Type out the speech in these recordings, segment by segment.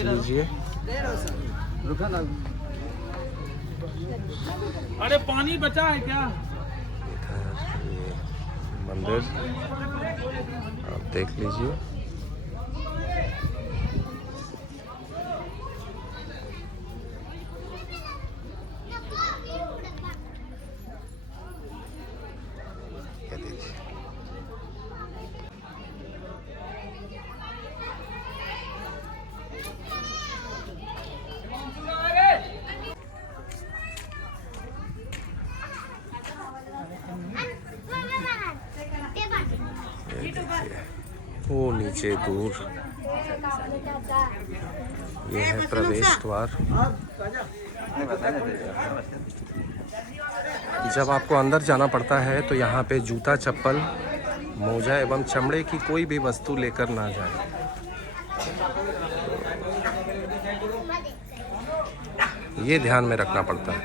लीजिए। अरे पानी बचा है क्या? इधर ये मंदिर आप देख लीजिए। ये देखिए। वो नीचे दूर ये है प्रवेश द्वार। जब आपको अंदर जाना पड़ता है तो यहाँ पे जूता, चप्पल, मोजा एवं चमड़े की कोई भी वस्तु लेकर ना जाए। ये ध्यान में रखना पड़ता है।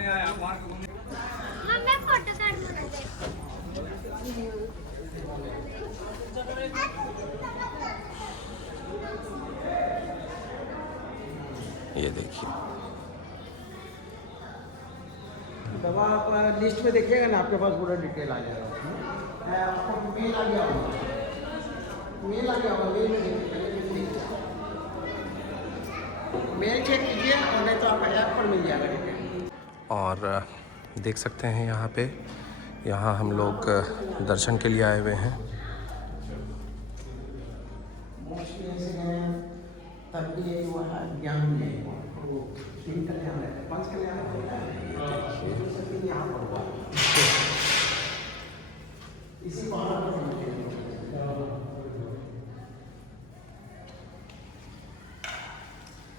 ये देखिए। दवा आप लिस्ट में देखिएगा ना, आपके पास पूरा डिटेल आ जाएगा। आपको मेल आ गया होगा, मेल आ गया होगा, मेल में मेल चेक कीजिए, और नहीं तो आपका ऐप पर मिल जाएगा डिटेल। और देख सकते हैं यहाँ हम लोग दर्शन के लिए आए हुए हैं।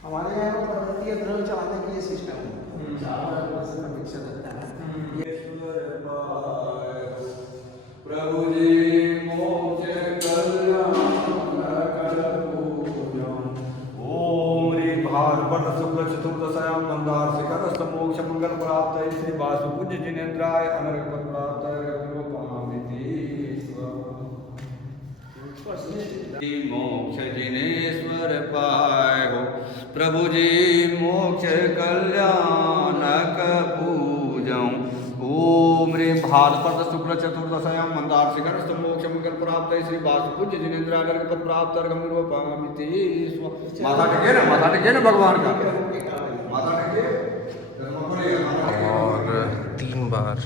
हमारे यहाँ पद्धति द्रव्य चलाने के लिए सिस्टम है। प्रभु जी मोक्ष कल्याण ओम रे भागवत शुक्ल चतुर्दशायां मंदार शिखरस्थ मोक्ष मंगल प्राप्त श्री वासु पूज्य जिनेन्द्राय अनर्गत प्राप्त मोक्ष जिनेश्वर पाए हो। प्रभु जी मोक्ष कल्याणक पूजऊं ओम ह्रीं भाद्रपद शुक्ल चतुर्दशायां मंदार शिखरस्थ मोक्ष मंगल प्राप्त श्री वासु पूज्य जिनेन्द्राय पद प्राप्त माथा टेके ना भगवान का माथा टेके। और 3 बार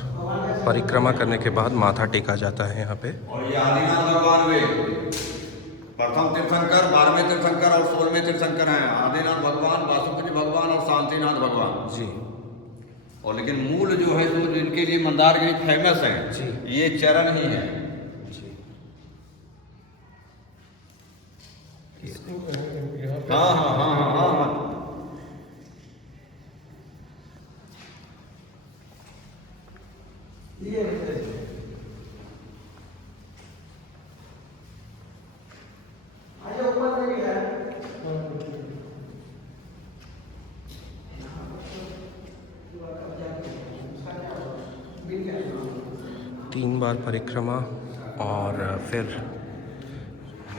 परिक्रमा करने के बाद माथा टेका जाता है यहाँ पे। और ये आदिनाथ भगवान वे प्रथम तीर्थंकर, 12वें तीर्थंकर और 16वें तीर्थंकर हैं। आदिनाथ भगवान, वासुदेव भगवान और शांतिनाथ भगवान जी। और लेकिन मूल जो है तो जिनके लिए मंदारगिरी फेमस है जी, ये चरण ही है जी। हाँ हाँ हाँ हाँ हाँ हाँ। 3 बार परिक्रमा और फिर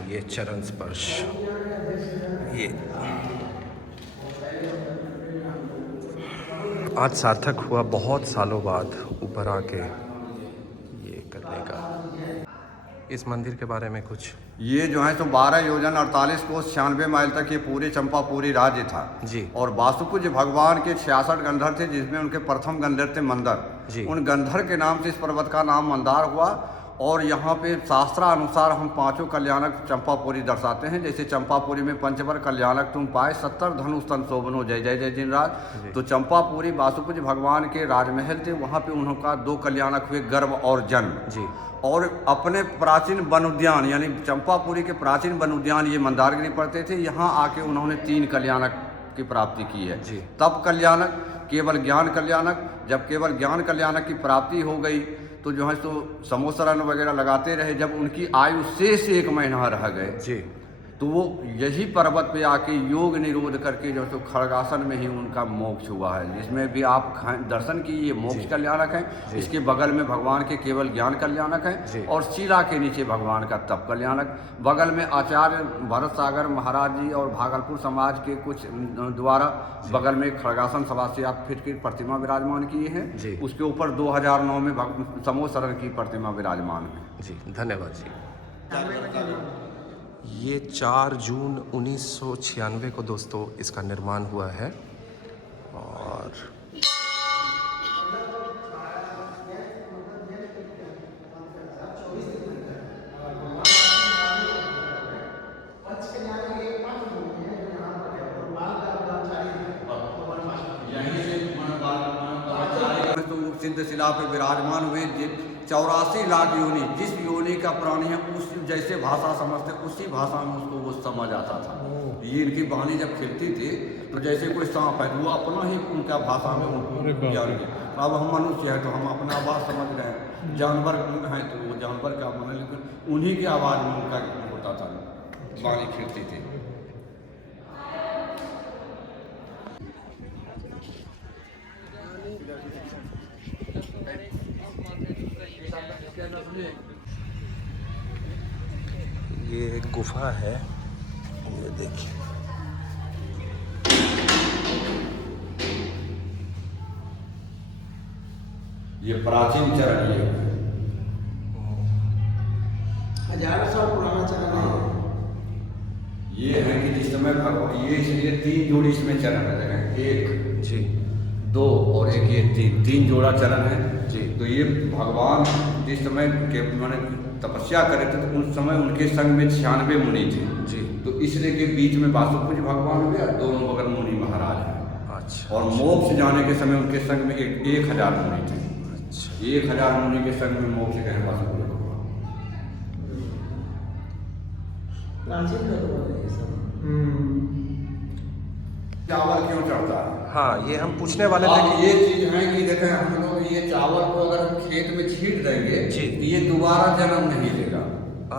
ये चरण स्पर्श। ये आज सार्थक हुआ बहुत सालों बाद ऊपर आके ये करने का। इस मंदिर के बारे में कुछ? ये जो है तो 12 योजन 48 कोस 96 माइल तक ये पूरे चंपापुरी राज्य था जी। और वासुपूज्य भगवान के 66 गंधर थे, जिसमें उनके प्रथम गंधर थे मंदर जी। उन गंधर के नाम से इस पर्वत का नाम मंदार हुआ। और यहाँ पे शास्त्रानुसार हम 5 कल्याणक चंपापुरी दर्शाते हैं। जैसे चंपापुरी में पंचवर कल्याणक तुम पाए 70 धनुष तन शोभनो जय जय जय जिनराज। तो चंपापुरी वासुपूज्य भगवान के राजमहल थे, वहाँ पे उनका 2 कल्याणक हुए, गर्भ और जन्म जी। और अपने प्राचीन वन उद्यान यानी चंपापुरी के प्राचीन वन उद्यान ये मंदारगिरी पड़ते थे, यहाँ आके उन्होंने 3 कल्याणक की प्राप्ति की है जी। तब कल्याणक, केवल ज्ञान कल्याणक। जब केवल ज्ञान कल्याणक की प्राप्ति हो गई तो जो है तो समोसरन वगैरह लगाते रहे। जब उनकी आयु शेष 1 महीना रह गए जी, तो वो यही पर्वत पे आके योग निरोध करके जो तो खड़गासन में ही उनका मोक्ष हुआ है, जिसमें भी आप दर्शन कीजिए, मोक्ष कल्याणक है। इसके बगल में भगवान के केवल ज्ञान कल्याणक है और शिला के नीचे भगवान का तप कल्याणक। बगल में आचार्य भरत सागर महाराज जी और भागलपुर समाज के कुछ द्वारा बगल में खड़गासन 8.5 फीट की प्रतिमा विराजमान किए हैं। उसके ऊपर 2009 में समूह शरण की प्रतिमा विराजमान है। जी धन्यवाद जी। ये 4 जून 1996 को दोस्तों इसका निर्माण हुआ है और सिद्ध शिला पे विराजमान हुए 84 लाख योनि, जिस योनि का प्राणी है उस जैसे भाषा समझते उसी भाषा में उसको वो समझ आता था। ये इनकी वाणी जब खिलती थी तो जैसे कोई सांप है वो अपना ही उनका भाषा में उनको ज्ञान दिया। अब हम मनुष्य हैं तो हम अपना आवाज़ समझ रहे हैं, जानवर हैं तो वो जानवर का बने, लेकिन उन्हीं की आवाज़ में उनका होता था, वाणी खिलती थी। ये एक गुफा है, ये देखिए। ये प्राचीन चरण ये हजारों साल पुराना चरण है। ये है कि जिस समय भगवान ये 3 जोड़ी इसमें चरण है, 1 जी 2 और एक ये 3 जोड़ा चरण है जी। तो ये भगवान जिस समय के मैंने तपस्या करे थे तो उस समय उनके संग में 96 मुनि थे जी। तो इसलिए के बीच में वासुपुज भगवान हुए और दोनों बगल मुनि महाराज हैं। अच्छा। और मोक्ष जाने के समय उनके संग में 1000 मुनि थे। अच्छा। 1000 मुनि के संग में मोक्ष गए वासुपुज भगवान। प्राचीन धर्म है ये सब। चावल क्यों चढ़ता है? हाँ, ये हम पूछने वाले थे अब कि ये चीज है कि देखें हम लोग ये चावल को अगर हम खेत में छींट देंगे जी। तो ये दोबारा जन्म नहीं लेगा।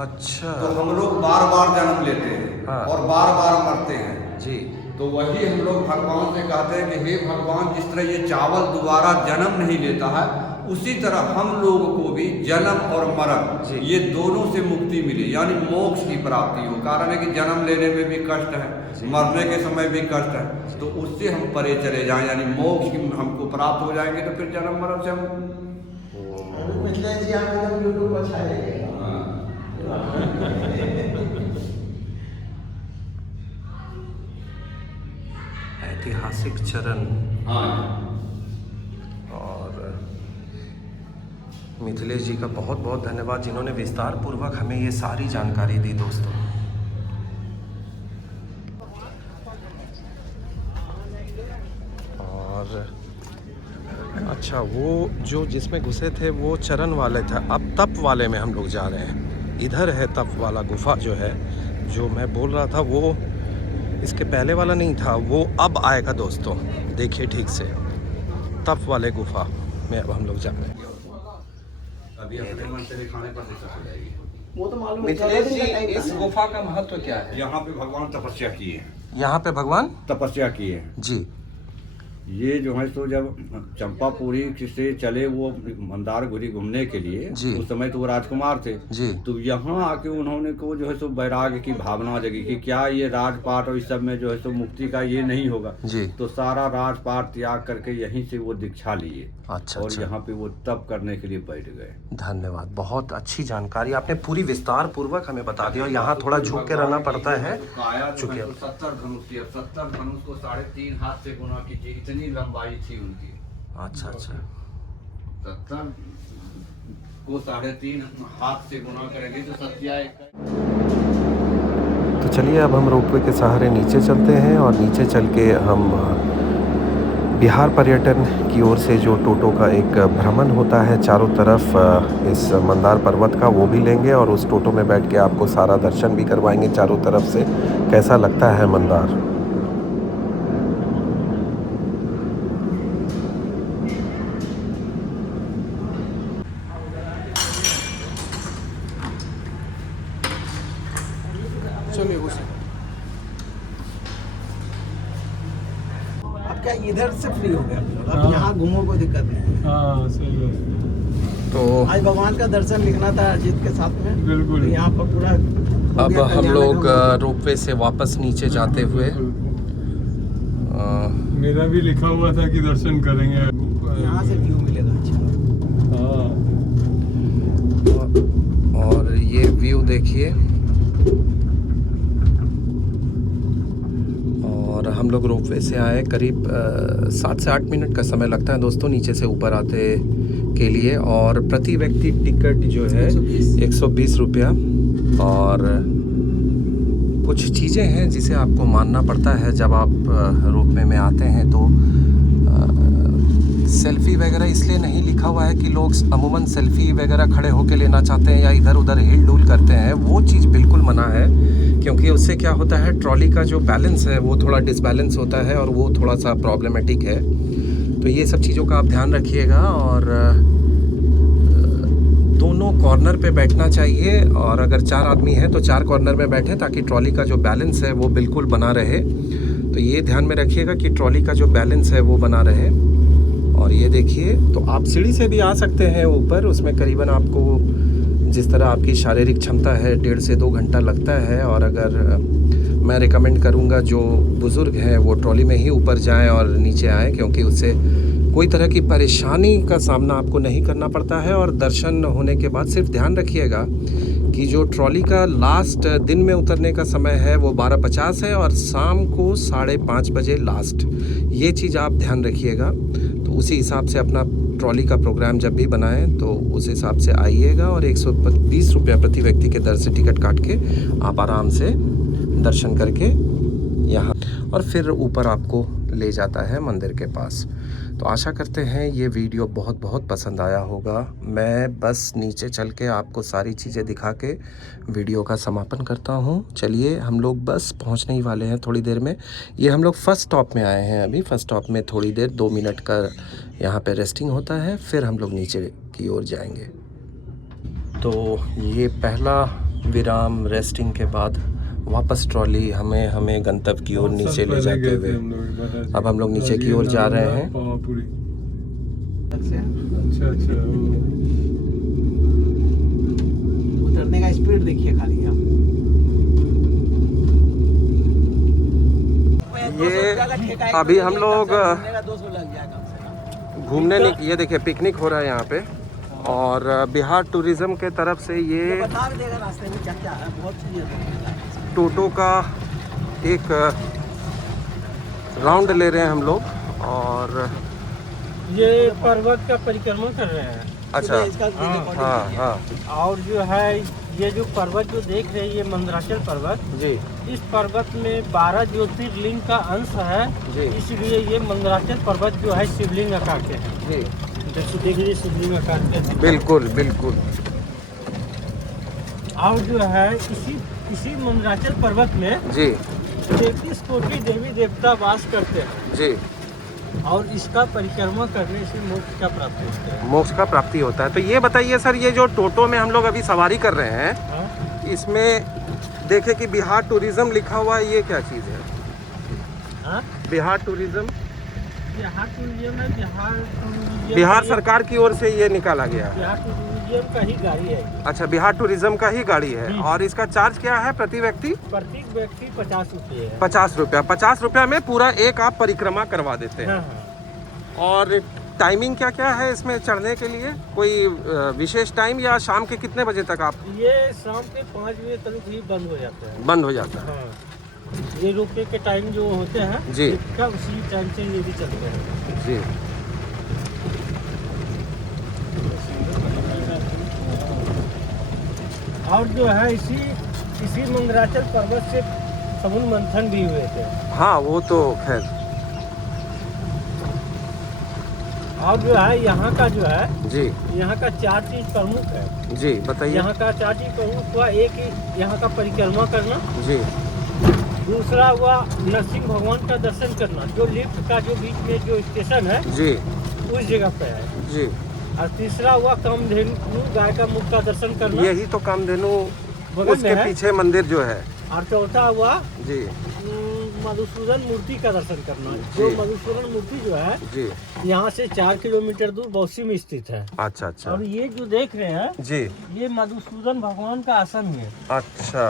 अच्छा। तो हम लोग बार बार जन्म लेते हैं हाँ। और बार बार मरते हैं जी। तो वही हम लोग भगवान से कहते हैं कि हे भगवान, जिस तरह ये चावल दोबारा जन्म नहीं लेता है उसी तरह हम लोगों को भी जन्म और मरण ये दोनों से मुक्ति मिले, यानी मोक्ष की प्राप्ति हो। कारण है कि जन्म लेने में भी कष्ट है, मरने के समय भी कष्ट है, तो उससे हम परे चले जाएं, यानी मोक्ष की हमको प्राप्त हो जाएंगे तो फिर जन्म मरण से हम मिथिलेश जी आप लोग यूट्यूब पर छाएंगे। ऐतिहासिक चरण। हाँ। और मिथिलेश जी का बहुत बहुत धन्यवाद जिन्होंने विस्तार पूर्वक हमें ये सारी जानकारी दी दोस्तों। और अच्छा, वो जो जिसमें घुसे थे वो चरण वाले था, अब तप वाले में हम लोग जा रहे हैं। इधर है तप वाला गुफा जो है, जो मैं बोल रहा था वो इसके पहले वाला नहीं था, वो अब आएगा दोस्तों। देखिए ठीक से, तप वाले गुफा में अब हम लोग जा रहे हैं। अभी अपने मन से दिखाने पर दिक्कत हो जाएगी। वो तो मालूम है। मिथिलेश जी, इस गुफा का महत्व क्या है? यहाँ पे भगवान तपस्या किए हैं। यहाँ पे भगवान तपस्या किए हैं जी। ये जो है तो जब चंपापुरी से चले वो मंदारगिरी घूमने के लिए, जी। उस समय तो वो राजकुमार थे जी। तो यहाँ आके उन्होंने को जो है सो वैराग्य की भावना जगी कि क्या ये राजपाट और इस सब में जो है सो मुक्ति का ये नहीं होगा जी। तो सारा राजपाट त्याग करके यहीं से वो दीक्षा लिए। अच्छा, और अच्छा। यहाँ पे वो तप करने के लिए बैठ गए। धन्यवाद, बहुत अच्छी जानकारी आपने पूरी विस्तार पूर्वक हमें बता दी। और यहाँ थोड़ा झुक के रहना पड़ता है चूंकि 70 धनुष, 70 धनुष को 3.5 हाथ से गुना कीजिए, इतनी लंबाई थी उनकी। अच्छा अच्छा। 70 को 3.5 हाथ से गुना करेंगे तो 27। तो चलिए अब हम रोपवे के सहारे नीचे चलते हैं और नीचे चल के हम बिहार पर्यटन की ओर से जो टोटो का एक भ्रमण होता है चारों तरफ इस मंदार पर्वत का, वो भी लेंगे और उस टोटो में बैठ के आपको सारा दर्शन भी करवाएंगे चारों तरफ से, कैसा लगता है मंदार। चलिए उसे का इधर से फ्री हो गया, अब यहाँ घूमो कोई दिक्कत नहीं। हाँ सही बात। तो आज भगवान का दर्शन लिखना था अजीत के साथ में, बिल्कुल। तो यहाँ पर पूरा हो अब गया हम कल्याण लोग का। रोपवे से वापस नीचे जाते हुए मेरा भी लिखा हुआ था कि दर्शन करेंगे। यहाँ से व्यू मिलेगा अच्छा। हाँ और ये व्यू देखिए। और हम लोग रोपवे से आए, करीब 7 से 8 मिनट का समय लगता है दोस्तों नीचे से ऊपर आते के लिए। और प्रति व्यक्ति टिकट जो है 120 रुपया। और कुछ चीज़ें हैं जिसे आपको मानना पड़ता है जब आप रोपवे में आते हैं। तो सेल्फ़ी वगैरह इसलिए नहीं लिखा हुआ है कि लोग अमूमन सेल्फ़ी वगैरह खड़े होकर लेना चाहते हैं या इधर उधर हिल डुल करते हैं, वो चीज़ बिल्कुल मना है। क्योंकि उससे क्या होता है, ट्रॉली का जो बैलेंस है वो थोड़ा डिसबैलेंस होता है और वो थोड़ा सा प्रॉब्लमेटिक है। तो ये सब चीज़ों का आप ध्यान रखिएगा। और दोनों कॉर्नर पे बैठना चाहिए, और अगर 4 आदमी हैं तो 4 कॉर्नर में बैठें ताकि ट्रॉली का जो बैलेंस है वो बिल्कुल बना रहे। तो ये ध्यान में रखिएगा कि ट्रॉली का जो बैलेंस है वो बना रहे। और ये देखिए, तो आप सीढ़ी से भी आ सकते हैं ऊपर, उसमें करीबन आपको जिस तरह आपकी शारीरिक क्षमता है 1.5 से 2 घंटा लगता है। और अगर मैं रिकमेंड करूँगा जो बुज़ुर्ग हैं वो ट्रॉली में ही ऊपर जाएं और नीचे आएं, क्योंकि उससे कोई तरह की परेशानी का सामना आपको नहीं करना पड़ता है। और दर्शन होने के बाद सिर्फ ध्यान रखिएगा कि जो ट्रॉली का लास्ट दिन में उतरने का समय है वो 12:50 है और शाम को 5:30 बजे लास्ट। ये चीज़ आप ध्यान रखिएगा। तो उसी हिसाब से अपना ट्रॉली का प्रोग्राम जब भी बनाएं तो उस हिसाब से आइएगा। और 120 रुपया प्रति व्यक्ति के दर से टिकट काट के आप आराम से दर्शन करके यहाँ, और फिर ऊपर आपको ले जाता है मंदिर के पास। तो आशा करते हैं ये वीडियो बहुत बहुत पसंद आया होगा। मैं बस नीचे चल के आपको सारी चीज़ें दिखा के वीडियो का समापन करता हूँ। चलिए, हम लोग बस पहुँचने ही वाले हैं थोड़ी देर में। ये हम लोग फर्स्ट स्टॉप में आए हैं अभी। फर्स्ट स्टॉप में थोड़ी देर 2 मिनट का यहाँ पे रेस्टिंग होता है, फिर हम लोग नीचे की ओर जाएंगे। तो ये पहला विराम रेस्टिंग के बाद वापस ट्रॉली हमें गंतव्य की ओर नीचे ले जाते हुए अब हम लोग नीचे की ओर जा रहे हैं। अच्छा अच्छा। उतरने का स्पीड देखिए खाली आप। ये अभी हम लोग घूमने ये देखिए पिकनिक हो रहा है यहाँ पे, और बिहार टूरिज्म के तरफ से ये बता भी देगा रास्ते में क्या क्या है, बहुत चीजें। टोटो का एक राउंड ले रहे हैं हम लोग। और ये पर्वत का परिक्रमा कर रहे हैं। अच्छा, हाँ हाँ और जो है ये जो पर्वत जो देख रहे हैं ये मंदराचल पर्वत जी इस पर्वत में 12 ज्योतिर्लिंग का अंश है जी। इसलिए ये मंदराचल पर्वत जो है शिवलिंग आकार के है। जी देख लीजिए शिवलिंग आकार के है। बिल्कुल बिल्कुल। और जो है इसी मंदराचल पर्वत में जी 33 कोटि देवी देवता वास करते हैं जी। और इसका परिक्रमा करने से मोक्ष का प्राप्ति होता है। मोक्ष का प्राप्ति होता है। तो ये बताइए सर, ये जो टोटो में हम लोग अभी सवारी कर रहे हैं, हाँ? इसमें देखे कि बिहार टूरिज्म लिखा हुआ है, ये क्या चीज़ है? हाँ? बिहार टूरिज्म बिहार टूरिज्म है। बिहार सरकार की ओर से ये निकाला गया है। बिहार टूरिज्म का ही गाड़ी है। अच्छा, बिहार टूरिज्म का ही गाड़ी है। और इसका चार्ज क्या है प्रति व्यक्ति? प्रत्येक व्यक्ति 50 रुपये है। 50 रुपया। 50 रुपया में पूरा एक आप परिक्रमा करवा देते हैं। हाँ, हाँ। और टाइमिंग क्या क्या है इसमें चढ़ने के लिए? कोई विशेष टाइम या शाम के कितने बजे तक आप? ये शाम के 5 बजे तक ही बंद हो जाता है। बंद हो जाता है। हाँ। ये रोपवे के टाइम जो होते हैं जी का उसी टाइम से ये भी चलते हैं। जी। और जो है इसी मंदराचल पर्वत से समुद्र मंथन भी हुए थे। हाँ, वो तो खैर। और जो है यहाँ का जो है जी यहाँ का 4 चीज प्रमुख है। जी बताइए। यहाँ का 4 चीज प्रमुख हुआ, एक ही यहाँ का परिक्रमा करना, जी दूसरा हुआ नरसिंह भगवान का दर्शन करना, जो लिफ्ट का जो बीच में जो स्टेशन है जी उस जगह पे है। जी। और तीसरा हुआ कामधेनु गाय का मुख का दर्शन करना, यही तो कामधेनु बगल में उसके है। पीछे मंदिर जो है। और चौथा हुआ जी मधुसूदन मूर्ति का दर्शन करना। जो मधुसूदन मूर्ति जो है जी यहाँ से 4 किलोमीटर दूर बौसी में स्थित है। अच्छा अच्छा और ये जो देख रहे हैं जी ये मधुसूदन भगवान का आसन है। अच्छा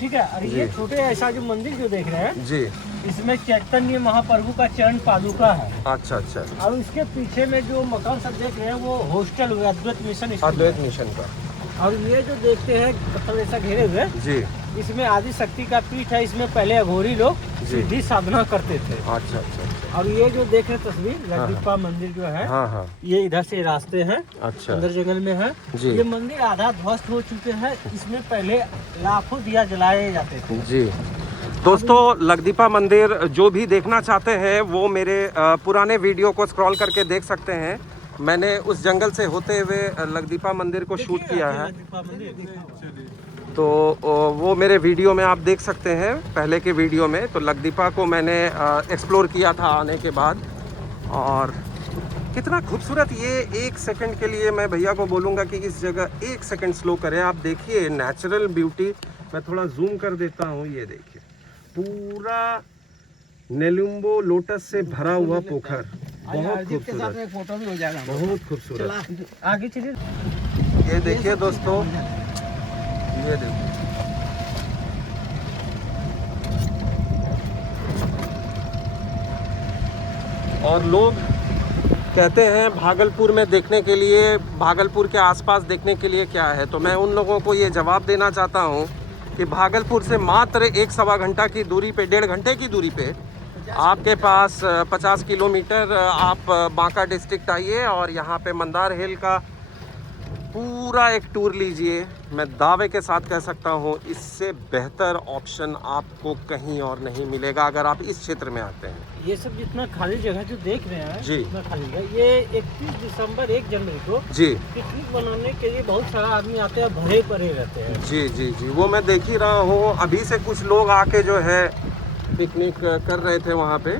ठीक है। और ये छोटे ऐसा जो मंदिर जो देख रहे हैं जी इसमें चैतन्य महाप्रभु का चरण पादुका है। अच्छा अच्छा और इसके पीछे में जो मकान सब देख रहे हैं वो हॉस्टल हुआ अद्वैत मिशन स्कूल अद्वैत है। मिशन का और ये जो देखते हैं पत्थर ऐसा घेरे हुए जी इसमें आदि शक्ति का पीठ है। इसमें पहले अघोरी लोग सीधी साधना करते थे। अच्छा अच्छा अच्छा और ये जो देख रहे तस्वीर लग्दीपा मंदिर जो है हाँ हाँ ये इधर से रास्ते हैं अच्छा अंदर जंगल में है। जी। ये मंदिर आधा ध्वस्त हो चुके हैं। इसमें पहले लाखों दिया जलाए जाते थे। जी दोस्तों लग्दीपा मंदिर जो भी देखना चाहते हैं वो मेरे पुराने वीडियो को स्क्रॉल करके देख सकते हैं। मैंने उस जंगल से होते हुए लग्दीपा मंदिर को शूट किया है लग्दीपा मंदिर तो वो मेरे वीडियो में आप देख सकते हैं। पहले के वीडियो में तो लग्दीपा को मैंने एक्सप्लोर किया था आने के बाद। और कितना खूबसूरत ये 1 सेकंड के लिए मैं भैया को बोलूँगा कि इस जगह 1 सेकंड स्लो करें। आप देखिए नेचुरल ब्यूटी। मैं थोड़ा जूम कर देता हूँ। ये देखिए पूरा नेलुम्बो लोटस से भरा हुआ पोखर बहुत के साथ खूबसूरत में फोटो भी हो जाएगा। बहुत खूबसूरत। आगे चलिए। ये देखिए दोस्तों ये देखिए और लोग कहते हैं भागलपुर में देखने के लिए भागलपुर के आसपास देखने के लिए क्या है। तो मैं उन लोगों को ये जवाब देना चाहता हूँ कि भागलपुर से मात्र 1-1.25 घंटा की दूरी पे 1.5 घंटे की दूरी पे आपके पास 50 किलोमीटर आप बांका डिस्ट्रिक्ट आइए और यहाँ पे मंदार हिल का पूरा एक टूर लीजिए। मैं दावे के साथ कह सकता हूँ इससे बेहतर ऑप्शन आपको कहीं और नहीं मिलेगा अगर आप इस क्षेत्र में आते हैं। ये सब जितना खाली जगह जो देख रहे हैं जी। इतना खाली है। ये 31 दिसंबर 1 जनवरी को जी पिकनिक बनाने के लिए बहुत सारा आदमी आते हैं भरे पड़े रहते हैं। जी जी जी वो मैं देख ही रहा हूँ। अभी से कुछ लोग आके जो है पिकनिक कर रहे थे वहाँ पे।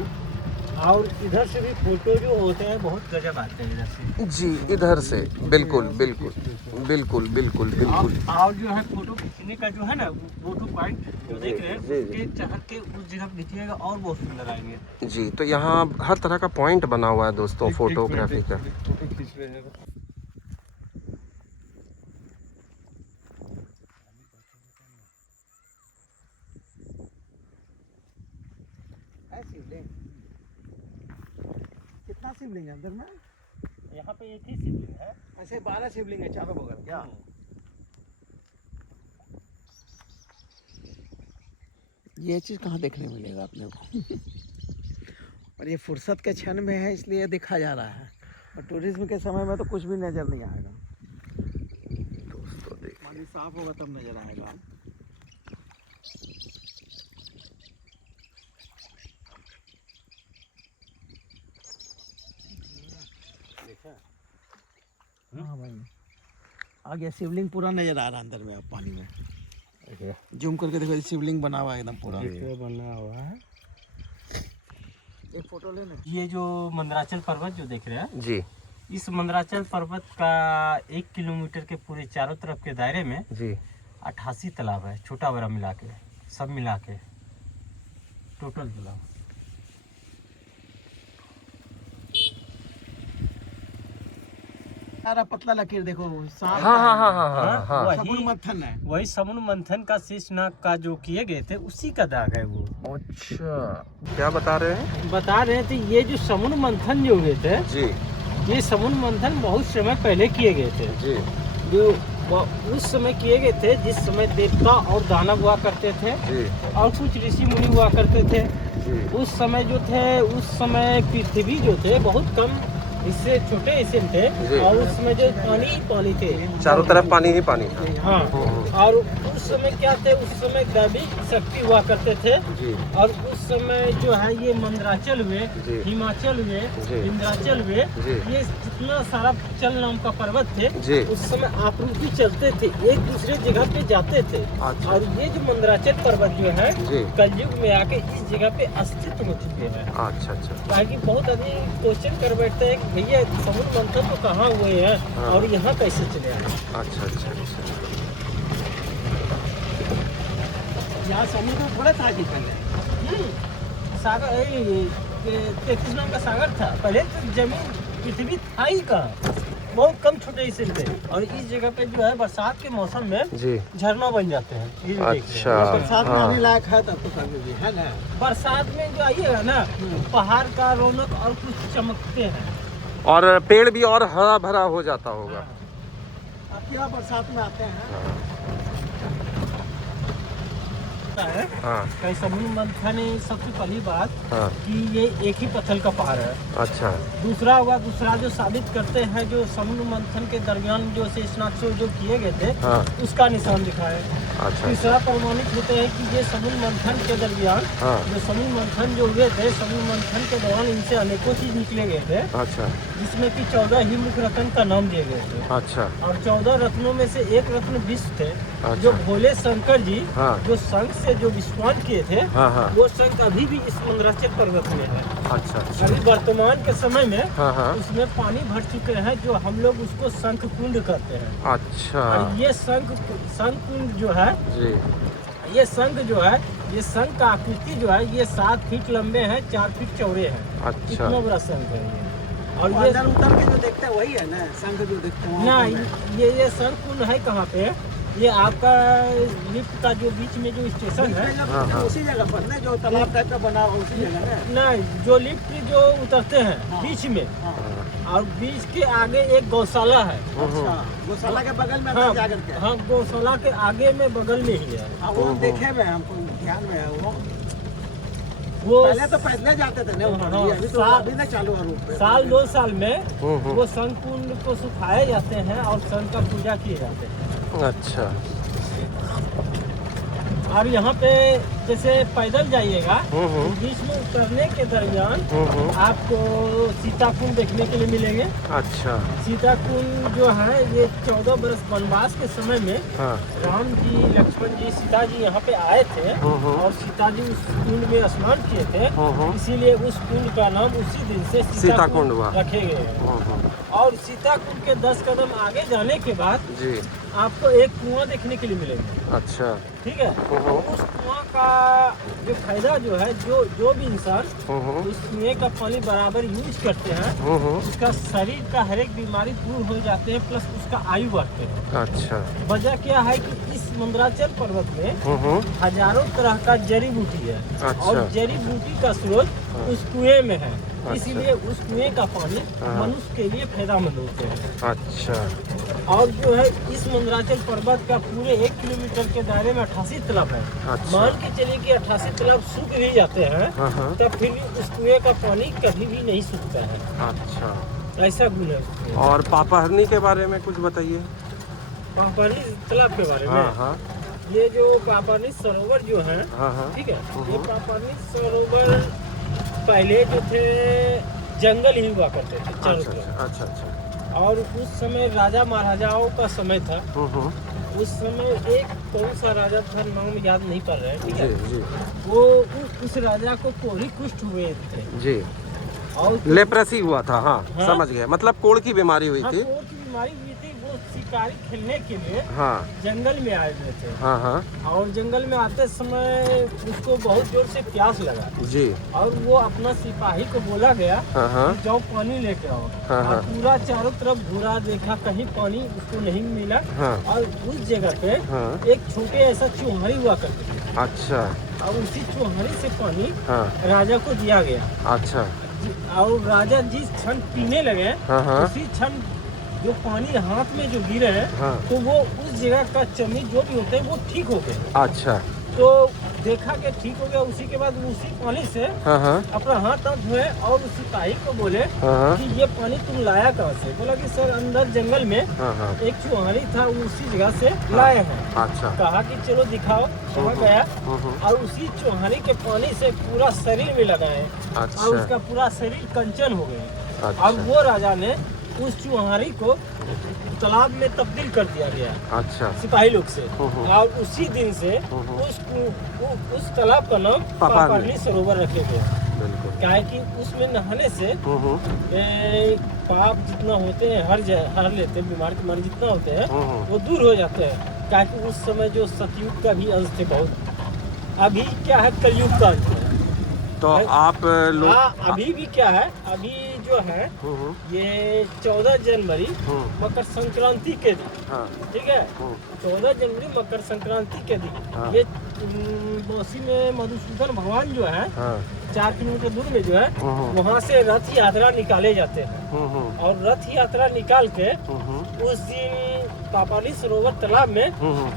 और इधर से भी फोटो जो होते हैं बहुत गजब आते हैं इधर से। जी इधर से बिल्कुल बिल्कुल बिल्कुल बिल्कुल बिल्कुल। और जो है फोटो खींचने का जो है ना फोटो पॉइंट जो देख रहे हैं जी, जी। उसके चढ़ के उस जगह खींचिएगा और बहुत सुंदर आएंगे। जी तो यहाँ हर तरह का पॉइंट बना हुआ है दोस्तों फोटोग्राफी का। फोटो खींच रहे हैं। शिवलिंग कितना शिवलिंग है अंदर में? यहाँ पे एक ही शिवलिंग है। ऐसे 12 शिवलिंग है चारों बगल क्या? ये चीज़ कहाँ देखने मिलेगा अपने को? और ये फुर्सत के क्षण में है इसलिए दिखा जा रहा है। और टूरिज्म के समय में तो कुछ भी नज़र नहीं आएगा। दोस्तों देख पानी साफ होगा तब नज़र आएगा। हाँ भाई आ गया शिवलिंग पूरा नजर आ रहा है अंदर में अब पानी में। जूम करके देखो शिवलिंग बना हुआ है एकदम पूरा बना हुआ है। एक फोटो ले लें। ये जो मंदराचल पर्वत जो देख रहे हैं जी इस मंदराचल पर्वत का 1 किलोमीटर के पूरे चारों तरफ के दायरे में जी 88 तालाब है छोटा बड़ा मिला के सब मिला के टोटल तालाब। सारा पतला लकीर देखो सांप हाँ हाँ का हाँ हाँ हाँ हाँ वही समुद्र मंथन है। वही समुद्र मंथन का शेषनाग का जो किए गए थे उसी का दाग है वो। अच्छा क्या बता रहे हैं? बता रहे थे ये जो समुद्र मंथन जो हुए थे जी ये समुद्र मंथन बहुत समय पहले किए गए थे। जी जो उस समय किए गए थे जिस समय देवता और दानव हुआ करते थे जी और कुछ ऋषि मुनि हुआ करते थे। जी उस समय जो थे उस समय पृथ्वी जो थे बहुत कम इससे छोटे हिस्से थे जी। और उस समय जो पानी ही पानी थे चारों तरफ पानी ही पानी था। हाँ और उस समय क्या थे उस समय दैविक शक्ति हुआ करते थे। जी और उस समय जो है ये मंदराचल हुए जी। हिमाचल हुए जी। इंद्राचल हुए जी। ये जितना सारा चल नाम का पर्वत थे जी। उस समय आपरूपी चलते थे एक दूसरे जगह पे जाते थे। अच्छा। और ये जो मंदराचल पर्वत जो है जी। कलयुग में आके इस जगह पे अस्तित्व हो चुके हैं। अच्छा अच्छा ताकि बहुत आदमी क्वेश्चन कर बैठते हैं कि भैया समुद्र मंथन तो कहाँ हुए हैं हाँ। और यहाँ कैसे चले आए। अच्छा अच्छा अच्छा यहाँ समुद्र थोड़ा था जी पहले। सागर 33 नाम का सागर था। पहले तो जमीन पृथ्वी था ही कहाँ, बहुत कम छोटे हिस्से थे। और इस जगह पे जो है बरसात के मौसम में जी झरना बन जाते हैं। ये जो देख रहे हैं। अच्छा बरसात में हाँ आने लायक है तब तो कभी भी है ना। बरसात में जो आइएगा ना, पहाड़ का रौनक और कुछ चमकते हैं। और पेड़ भी और हरा भरा हो जाता होगा। आप यहाँ बरसात में आते हैं है हाँ कई समुद्र मंथन है। सबसे पहली बात हाँ कि ये एक ही पत्थर का पहाड़ है। अच्छा दूसरा जो साबित करते हैं जो समुद्र मंथन के दरमियान जो शेषनाग जो किए गए थे हाँ उसका निशान दिखा है। अच्छा तीसरा प्रमाणित होते हैं कि ये समुद्र मंथन के दरमियान हाँ जो समुद्र मंथन जो हुए थे, समुद्र मंथन के दौरान इनसे अनेकों चीज निकले गए थे, अच्छा जिसमें कि 14 ही मुख्य रत्न का नाम दिए गए थे। अच्छा और 14 रत्नों में से एक रत्न विश्व थे, अच्छा। जो भोले शंकर जी हाँ जो शंख से जो विस्फोट किए थे, हाँ हाँ वो शंख अभी भी इस मंदराचल पर्वत में है। अच्छा अच्छा अभी वर्तमान के समय में हाँ हाँ उसमें पानी भर चुके हैं, जो हम लोग उसको शंख कुंड कहते हैं। अच्छा और ये शंख कुंड जो है, जी ये शंख जो है, ये शंख का आकृति जो है, ये 7 फीट लंबे हैं, 4 फीट चौड़े हैं। अच्छा इतना बड़ा शंख है ये। और और ये अंदर उतर के जो देखते हैं वही है ना, संघ जो देखते हैं ना, वहाँ पर है। ये शंख कुंड है कहाँ पे? ये आपका लिफ्ट का जो बीच में जो स्टेशन है हाँ, हाँ। उसी जगह पर ना, जो तालाब टाइप का बना हुआ उसी जगह ना। ना, जो लिफ्ट जो उतरते हैं बीच में, हाँ, और बीच के आगे एक गौशाला है। अच्छा, गौशाला के बगल में हाँ, अंदर जाकर के। हाँ, गौशाला के आगे में बगल में ही है हाँ, वो देखे हुए हैं, हमको ध्यान में है वो। वो। पहले तो पैदल जाते थे ना ऊपर, हाँ, ये अभी तो साल- अभी ना चालू है रूट पे। साल 2 साल में हम्म। वो शंख कुंड को सुखाए जाते हैं और शंख का पूजा किए जाते हैं। अच्छा और यहाँ पे जैसे पैदल जाइएगा, हम्म। बीच में उतरने के दरमियान हम्म। आपको सीता कुंड देखने के लिए मिलेंगे। अच्छा सीता कुंड जो है, ये 14 बरस वनवास के समय में हाँ राम जी, लक्ष्मण जी, सीता जी यहाँ पे आए थे और सीता जी उस कुंड में स्नान किए थे। इसीलिए उस कुंड का नाम उसी दिन से सीता कुंड हुआ। रखे गए हैं। और सीता कुंड के 10 कदम आगे जाने के बाद जी आपको एक कुआं देखने के लिए मिलेगा। अच्छा ठीक है, उस कुआं का जो फायदा जो है, जो भी इंसान उस कुएं का पानी बराबर यूज करते हैं, उसका शरीर का हर एक बीमारी दूर हो जाते हैं, प्लस उसका आयु बढ़ते हैं। अच्छा वजह क्या है कि इस मंदराचल पर्वत में हजारों तरह का जड़ी बूटी है। अच्छा। और जड़ी बूटी का स्रोत उस कुएं में है। इसीलिए उस कुएं का पानी मनुष्य के लिए फायदेमंद होते हैं। अच्छा और जो है, इस मंदराचल पर्वत का पूरे 1 किलोमीटर के दायरे में 88 तालाब है। अच्छा। मान के चलिए कि 88 तालाब सूख भी जाते हैं, तब फिर भी उस कुएं का पानी कभी भी नहीं सूखता है। अच्छा ऐसा गुण है उसमें। और पापाहरनी के बारे में कुछ बताइए। पापानी तालाब के बारे हाँ में, हाँ ये जो पापानी सरोवर जो है, हाँ हाँ ठीक है, ये पापानी सरोवर पहले जो थे जंगल ही हुआ करते थे चारों अच्छा तरफ। अच्छा अच्छा और उस समय राजा महाराजाओं का समय था। उस समय एक कौन सा राजा था, नाम याद नहीं पड़ रहा है, ठीक है। जी जी वो उस राजा को कोढ़ी कुष्ठ हुए थे। जी और लेप्रेसी हुआ था। हाँ, हाँ। समझ गए, मतलब कोढ़ की बीमारी हुई हाँ, थी। कोढ़ की बीमारी हुई थी। वो शिकारी खेलने के लिए हाँ जंगल में आए हुए थे। हाँ हाँ और जंगल में आते समय उसको बहुत जोर से प्यास लगा, जी और वो अपना सिपाही को बोला गया हाँ हाँ कि जाओ पानी लेके आओ। हाँ, हाँ। और पूरा चारों तरफ घूरा, देखा, कहीं पानी उसको नहीं मिला। हाँ और उस जगह पे हाँ एक छोटे ऐसा चुहारी हुआ करते थे, अच्छा और उसी चुहारी से पानी हाँ राजा को दिया गया। अच्छा और राजा जिस क्षण पीने लगे, हाँ हाँ उसी क्षण जो पानी हाथ में जो गिरे हैं, हाँ तो वो उस जगह का चमड़ी जो भी होते हैं वो ठीक हो गए। अच्छा तो देखा कि ठीक हो गया, उसी के बाद उसी पानी से हाँ हाँ अपना हाथ धोए और उस सिपाही को बोले हाँ कि ये पानी तुम लाया कहाँ से? बोला कि सर अंदर जंगल में हाँ हाँ एक चुहारी था, उसी जगह से लाए हैं। अच्छा कहा कि चलो दिखाओ। वहाँ गया और उसी चुहारी के पानी से पूरा शरीर में लगाए और अच्छा उसका पूरा शरीर कंचन हो गया। अच्छा अब वो राजा ने उस चुहारी को तालाब में तब्दील कर दिया गया अच्छा सिपाही लोग से। और उसी दिन से उस तालाब का नाम पापानी सरोवर रखे गए। बिल्कुल क्या है कि उसमें नहाने से पाप जितना होते हैं हर लेते हैं, बीमार के मन जितना होते हैं वो दूर हो जाते हैं। क्या कि उस समय जो सतयुग का भी अंश थे बहुत, अभी क्या है कलयुग का अंश है। तो आप लोग हाँ, अभी भी क्या है, अभी जो है ये 14 जनवरी मकर संक्रांति के दिन, हाँ ठीक है, 14 जनवरी मकर संक्रांति के दिन ये बौसी में मधुसूदन भगवान जो है, हाँ 4 किलोमीटर दूर में जो है, वहाँ से रथ यात्रा निकाले जाते हैं। और रथ यात्रा निकाल के उस दिन पापाली सरोवर तालाब में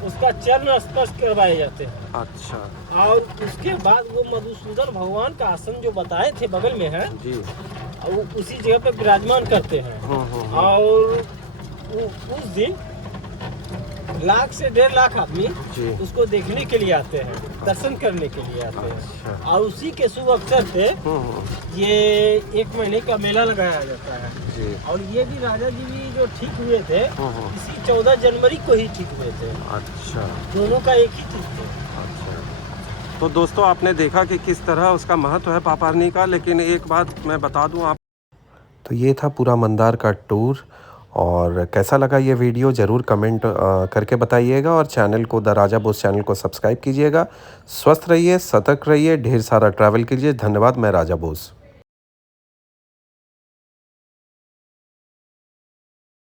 उसका चरण स्पर्श करवाए जाते हैं। अच्छा और उसके बाद वो मधुसूदन भगवान का आसन जो बताए थे बगल में है, जी, वो उसी जगह पे विराजमान करते हैं। और उस दिन 1 लाख से 1.5 लाख आदमी जी। उसको देखने के लिए आते हैं, दर्शन करने के लिए आते हैं। अच्छा। और उसी के शुभ अवसर पे ये 1 महीने का मेला लगाया जाता है। जी। और ये भी राजा जी भी जो ठीक हुए थे, इसी 14 जनवरी को ही ठीक हुए थे। अच्छा दोनों का एक ही चीज थे। अच्छा। तो दोस्तों आपने देखा कि किस तरह उसका महत्व है पापारनी का, लेकिन एक बात मैं बता दूं आप, तो ये था पूरा मंदार का टूर। और कैसा लगा ये वीडियो ज़रूर कमेंट करके बताइएगा, और चैनल को, द राजा बोस चैनल को सब्सक्राइब कीजिएगा। स्वस्थ रहिए, सतर्क रहिए, ढेर सारा ट्रैवल कीजिए। धन्यवाद। मैं राजा बोस।